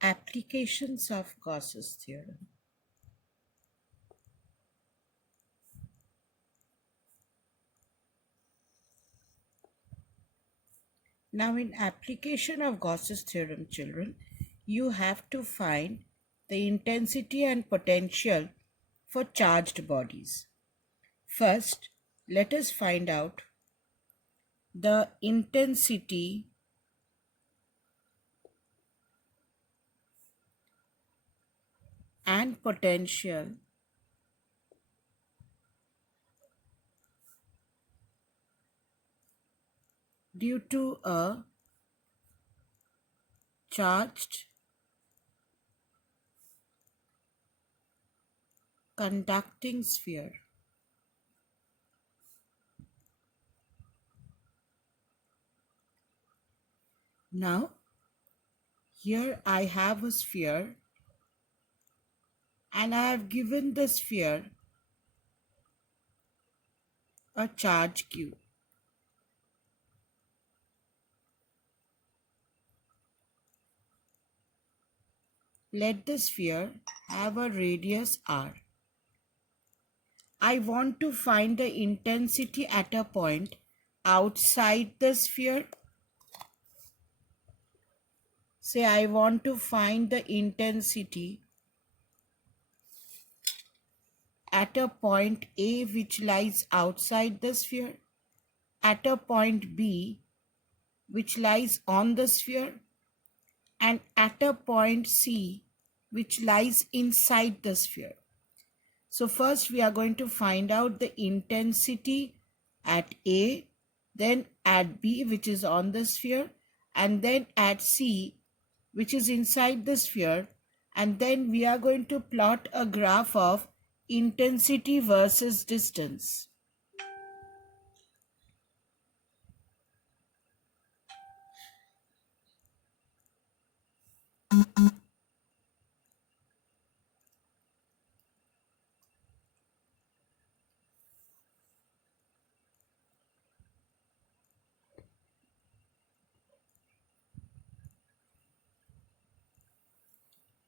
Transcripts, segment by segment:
Applications of Gauss's theorem. Now, in application of Gauss's theorem, children, you have to find the intensity and potential for charged bodies. First, let us find out the intensity and potential due to a charged conducting sphere. Now, here I have a sphere and I have given the sphere a charge q. Let the sphere have a radius r. I want to find the intensity at a point outside the sphere. Say I want to find the intensity at a point A which lies outside the sphere, at a point B which lies on the sphere, and at a point C which lies inside the sphere. So first we are going to find out the intensity at A, then at B which is on the sphere, and then at C which is inside the sphere, and then we are going to plot a graph of intensity versus distance.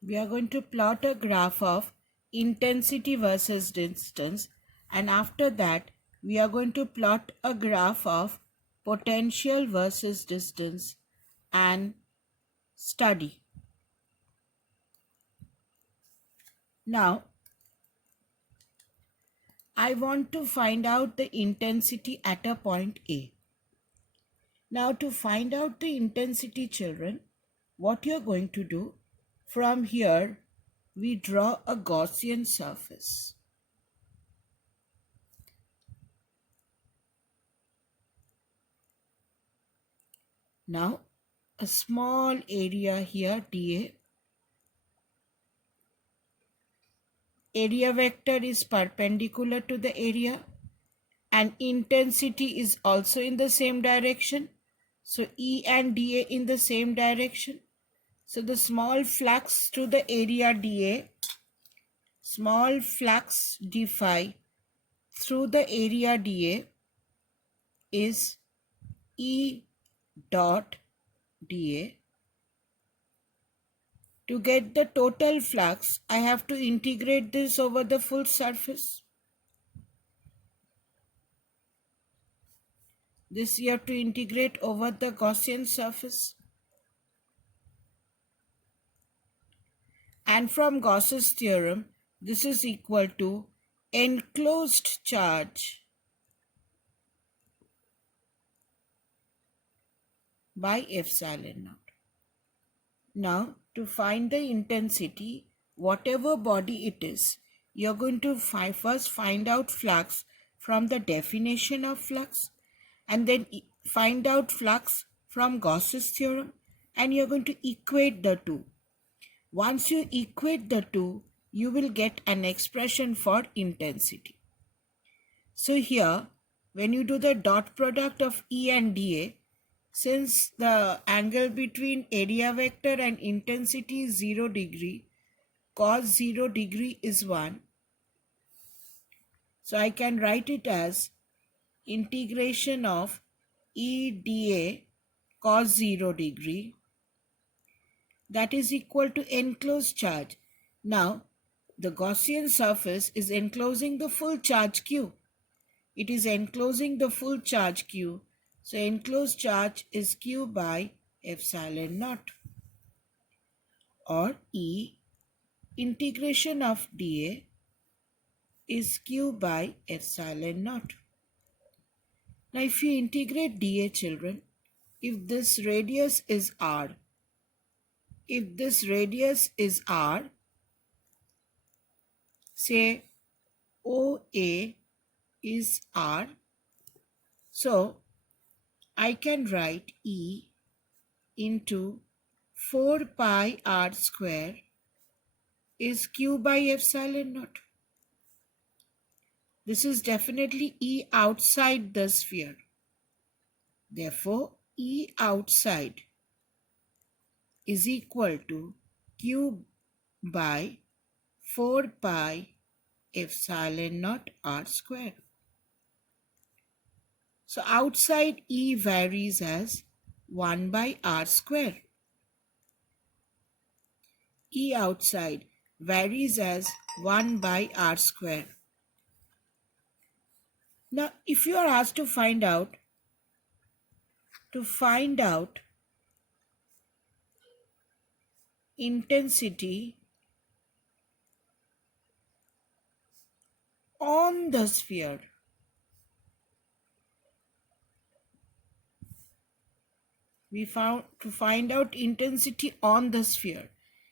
We are going to plot a graph of intensity versus distance, and after that we are going to plot a graph of potential versus distance and study. Now I want to find out the intensity at a point A. Now to find out the intensity, children, what you are going to do, from here we draw a Gaussian surface. Now a small area here dA. Area vector is perpendicular to the area and intensity is also in the same direction. So E and dA in the same direction. So the small flux to the area dA, small flux d phi through the area dA is E dot dA. To get the total flux, I have to integrate this over the full surface. This you have to integrate over the Gaussian surface. And from Gauss's theorem, this is equal to enclosed charge by epsilon naught. Now, to find the intensity, whatever body it is, you're going to first find out flux from the definition of flux, and then find out flux from Gauss's theorem, and you're going to equate the two. Once you equate the two, you will get an expression for intensity. So here, when you do the dot product of E and dA, since the angle between area vector and intensity is 0 degree, cos 0 degree is 1. So I can write it as integration of E dA cos 0 degree that is equal to enclosed charge. Now, the Gaussian surface is enclosing the full charge Q. It is enclosing the full charge Q. So, enclosed charge is Q by epsilon naught, or E integration of dA is Q by epsilon naught. Now, if you integrate dA, children, if this radius is R, say OA is R, so I can write E into 4 pi R square is Q by epsilon naught. This is definitely E outside the sphere. Therefore, E outside is equal to Q by 4 pi epsilon naught R square. So outside E varies as 1 by R square. E outside varies as 1 by R square. Now, if you are asked to find out intensity on the sphere, we found to find out intensity on the sphere.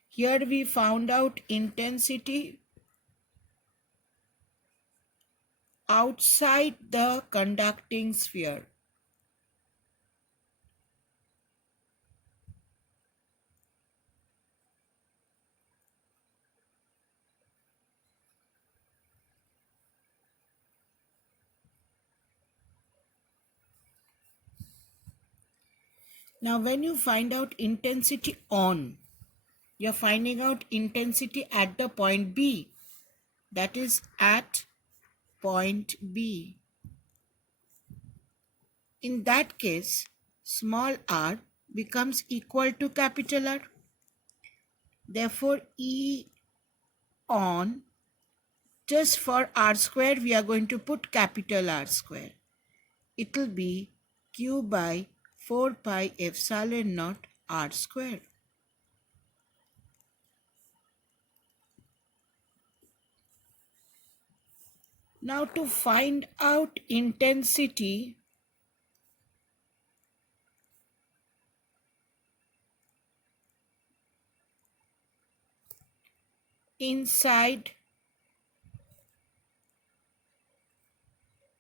Here we found out intensity outside the conducting sphere. Now, when you find out intensity on, you're finding out intensity at the point B. That is at point B. In that case, small r becomes equal to capital R. Therefore, E on, just for R square, we are going to put capital R square. It will be Q by 4 pi epsilon naught R square. Now, to find out intensity inside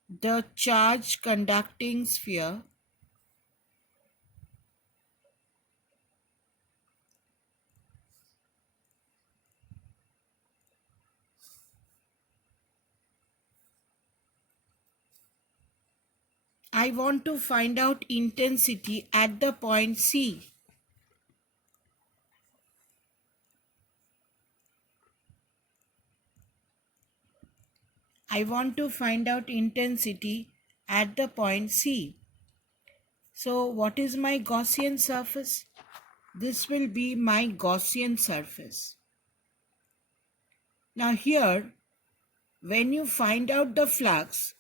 the charge conducting sphere, I want to find out intensity at the point C. I want to find out intensity at the point C. So what is my Gaussian surface? This will be my Gaussian surface. Now here, when you find out the flux,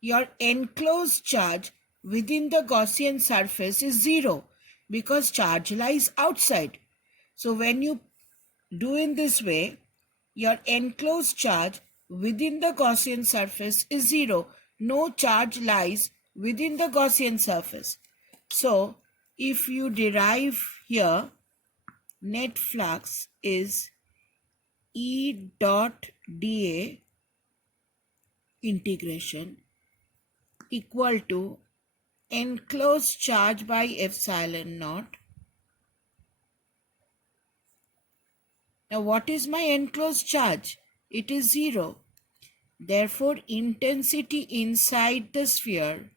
your enclosed charge within the Gaussian surface is 0 because charge lies outside. So when you do in this way, your enclosed charge within the Gaussian surface is 0. No charge lies within the Gaussian surface. So if you derive here, net flux is E dot dA integration equal to enclosed charge by epsilon naught. Now what is my enclosed charge? It is 0. Therefore, intensity inside the sphere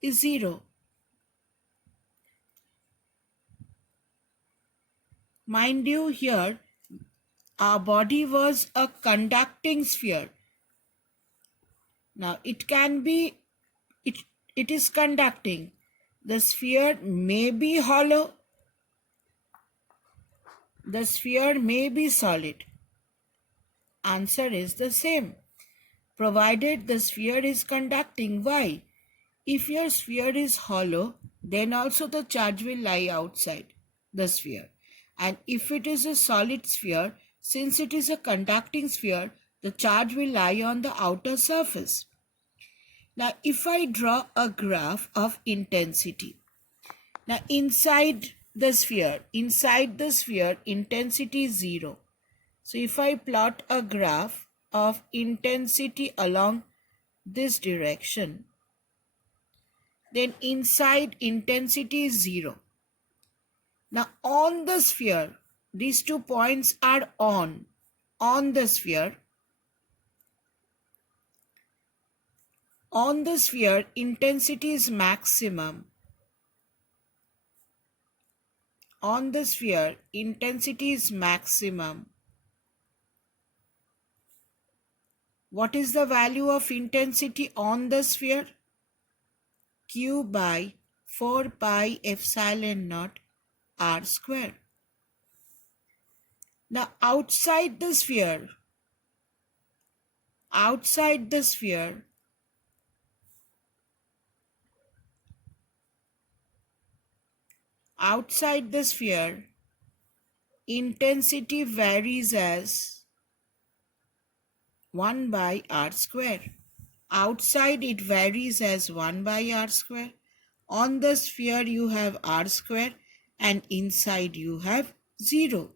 is 0. Mind you, here our body was a conducting sphere. Now it can be, it is conducting. The sphere may be hollow the sphere may be solid. Answer is the same, provided the sphere is conducting. Why? If your sphere is hollow, then also the charge will lie outside the sphere. And if it is a solid sphere, since it is a conducting sphere, the charge will lie on the outer surface. Now, if I draw a graph of intensity, now inside the sphere, intensity is 0. So if I plot a graph of intensity along this direction, then inside intensity is 0. Now on the sphere, these 2 points are on the sphere. On the sphere, intensity is maximum. On the sphere, intensity is maximum. What is the value of intensity on the sphere? Q by 4 pi epsilon naught r square. Now outside the sphere, intensity varies as 1 by r square. Outside it varies as 1 by r square. On the sphere you have r square and inside you have 0.